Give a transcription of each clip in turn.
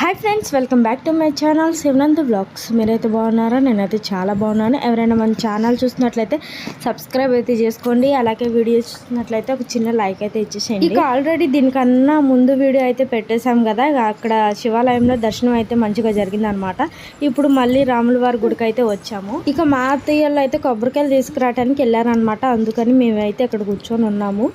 Hi friends, welcome back to my channel Shivanand vlogs. మీరైతే బాగున్నారా? నేనైతే చాలా బాగున్నాను. ఎవరైనా మన ఛానల్ చూసినట్లయితే సబ్స్క్రైబ్ అయితే చేసుకోండి. అలాగే వీడియో చూసినట్లయితే ఒక చిన్న లైక్ అయితే ఇచ్చేసేయండి. ఇక ఆల్రెడీ దీనికన్నా ముందు వీడియో అయితే పెట్టేశాం కదా, అక్కడ శివాలయంలో దర్శనం అయితే మంచిగా జరిగిందనమాట. ఇప్పుడు మళ్ళీ రాముల వారి గుడికి అయితే వచ్చాము. ఇక మా అత్తయ్యలు అయితే కొబ్బరికాయలు తీసుకురావడానికి వెళ్ళారనమాట. అందుకని మేమైతే ఇక్కడ కూర్చొని ఉన్నాము.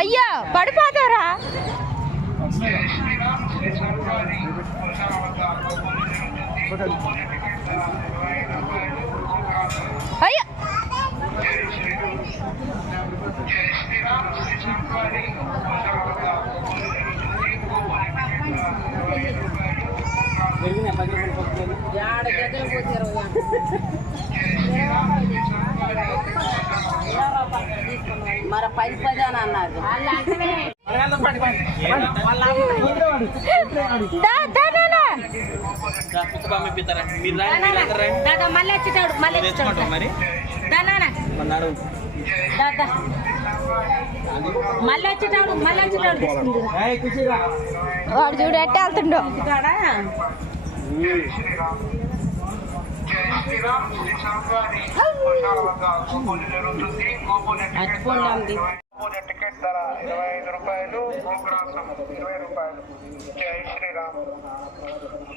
అయ్యా పడిపోతారా? అయ్యా మరి 10 అని అన్నారు. మళ్ళీ వచ్చేటాడు వాడు చూడు ఎట్టే వెళ్తుండో. టికెట్ ధర 25 రూపాయలు, గోగ్రాసం 20 రూపాయలు. జై శ్రీరామ్.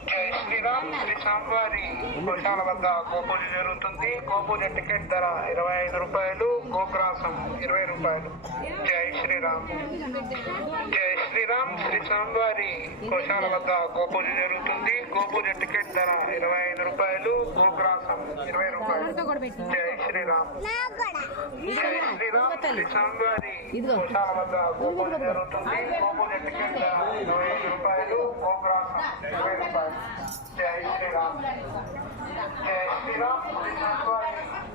జై శ్రీరామ్. శ్రీ స్వామివారి గోశాల వద్ద గోపూజ జరుగుతుంది. గోపూజ టికెట్ ధర 25 రూపాయలు, గోగ్రాసం 20 రూపాయలు. జై శ్రీరామ్. జై శ్రీరామ్. శ్రీ స్వామివారి గోశాల వద్ద గోపూజ జరుగుతుంది. గోపూజ టికెట్ ధర 25 రూపాయలు, గోగ్రాసం 20 రూపాయలు. జై శ్రీరామ్. జై శ్రీరామ్. శ్రీ స్వామివారి గోశాల వద్ద గోపూజ జరుగుతుంది. గోపూజ టికెట్ ధర 25 రూపాయలు, గోగ్రాసం 20 రూపాయలు. జై శ్రీరామ్. జై శ్రీరామ్. శ్రీ స్వామివారి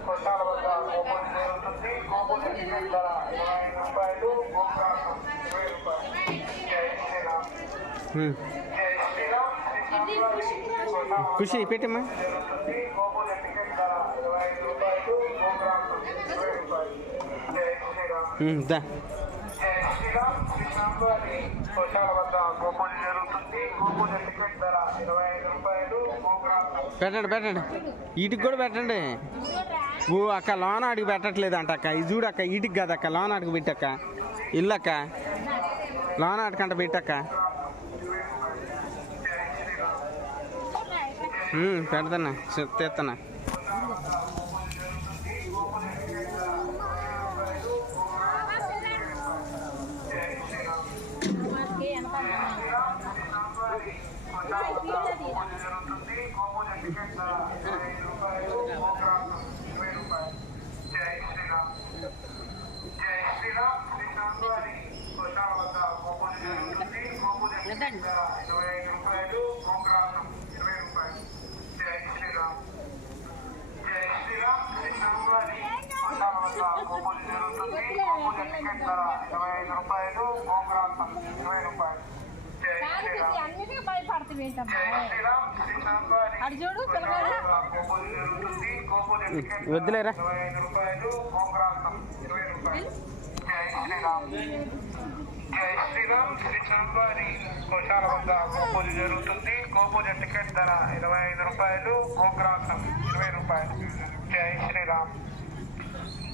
గోశాల వద్ద గోపూజ జరుగుతుంది. గోపూజ టికెట్ ధర 25 రూపాయలు, గోగ్రాసం 20 రూపాయలు. జై శ్రీరామ్. జై శ్రీరామ్. శ్రీ స్వామివారి గోశాల ఖుషి పెట్టమ్మా. జరుగుతుంది. గోపూజ టికెట్ ధర 25 రూపాయలు, గోగ్రాసం 20 రూపాయలు. జై శ్రీరామ్. దా జై శ్రీరామ్. శ్రీ స్వామివారి గోశాల వద్ద గోపూజ జరుగుతుంది. గోపూజ టికెట్ ధర 25 రూపాయలు, గోగ్రాసం. పెట్టండి వీటికి కూడా పెట్టండి. ఓ అక్క లోన అడిగి పెట్టట్లేదు అంట అక్క. ఇది చూడక్క, వీటికి కాదక్క, లోన అడిగి పెట్టక్క. ఇల్లక్క లోన అడకంట పెట్టక్క. పెడతానా తెస్తానా. వద్దులేరా. జై శ్రీరామ్. శ్రీ స్వామివారి గోశాల వద్ద గోపూజ జరుగుతుంది. గోపూజ టికెట్ ధర 25 రూపాయలు, గోగ్రాసం 20 రూపాయలు. జై శ్రీరామ్.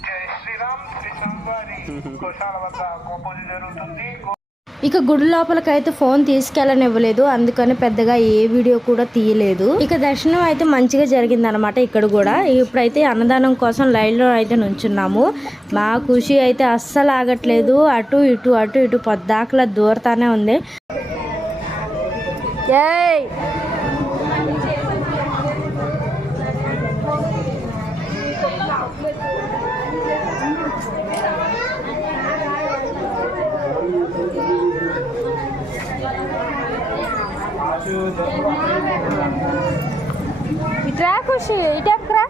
జై శ్రీరామ్. శ్రీ స్వామివారి గోశాల వద్ద గోపూజ జరుగుతుంది. ఇక గుడి లోపలికైతే ఫోన్ తీసుకెళ్ళనివ్వలేదు, అందుకని పెద్దగా ఏ వీడియో కూడా తీయలేదు. ఇక దర్శనం అయితే మంచిగా జరిగింది అనమాట. ఇక్కడ కూడా ఇప్పుడైతే అన్నదానం కోసం లైన్లో అయితే నుంచున్నాము. మా ఖుషి అయితే అస్సలు ఆగట్లేదు. అటు ఇటు పొద్దాకలా దూరతానే ఉంది. ఇట్రా ఖుషి, ఇటెక్కరా.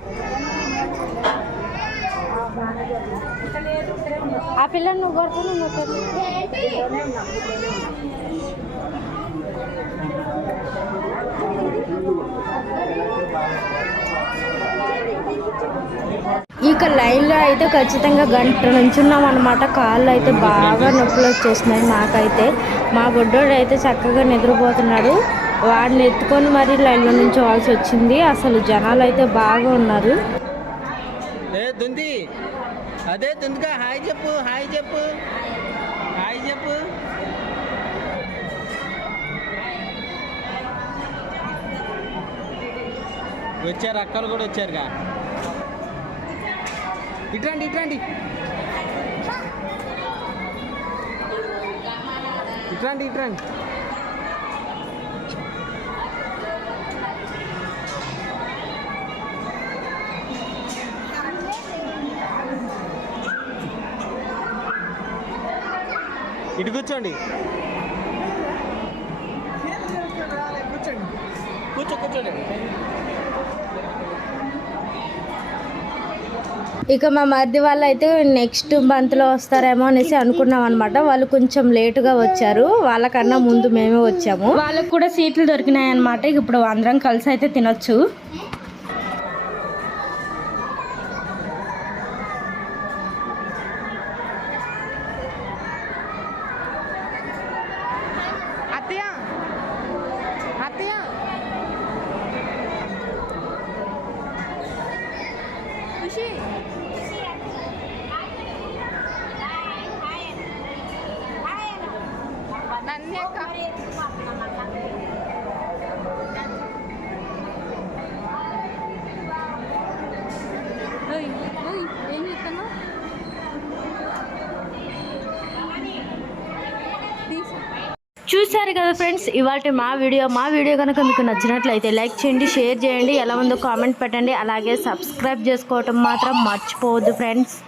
ఆ పిల్లని నువ్వు కొడుకుని నువ్వు ఇక లైన్లో అయితే ఖచ్చితంగా గంట నుంచి ఉన్నాం అనమాట. కాళ్ళు అయితే బాగా నొప్పులు వచ్చేసినాయి మాకైతే. మా బుడ్డోడు అయితే చక్కగా నిద్రపోతున్నాడు. వాడిని ఎత్తుకొని మరీ లైన్లో నుంచోవాల్సి వచ్చింది. అసలు జనాలు అయితే బాగా ఉన్నారు. అదే దుందిగా హాయ్ చెప్పు, హాయ్ చెప్పు, హాయ్ చెప్పు. వచ్చారు, అక్కలు కూడా వచ్చారుగా. ఇట్రండి ఇట్రండి ఇట్రండి ఇట్రండి. ఇటు కూర్చోండి, కూర్చోండి. ఇక మా మరిది వాళ్ళు అయితే నెక్స్ట్ మంత్లో వస్తారేమో అనేసి అనుకున్నాం అనమాట. వాళ్ళు కొంచెం లేటుగా వచ్చారు, వాళ్ళకన్నా ముందు మేమే వచ్చాము. వాళ్ళకు కూడా సీట్లు దొరికినాయి అనమాట. ఇప్పుడు అందరం కలిసి అయితే తినొచ్చు. చూసారు కదా ఫ్రెండ్స్, ఇవాళ మా వీడియో కనుక మీకు నచ్చినట్లయితే లైక్ చేయండి, షేర్ చేయండి, ఎలా ఉందో కామెంట్ పెట్టండి. అలాగే సబ్స్క్రైబ్ చేసుకోవటం మాత్రం మర్చిపోవద్దు ఫ్రెండ్స్.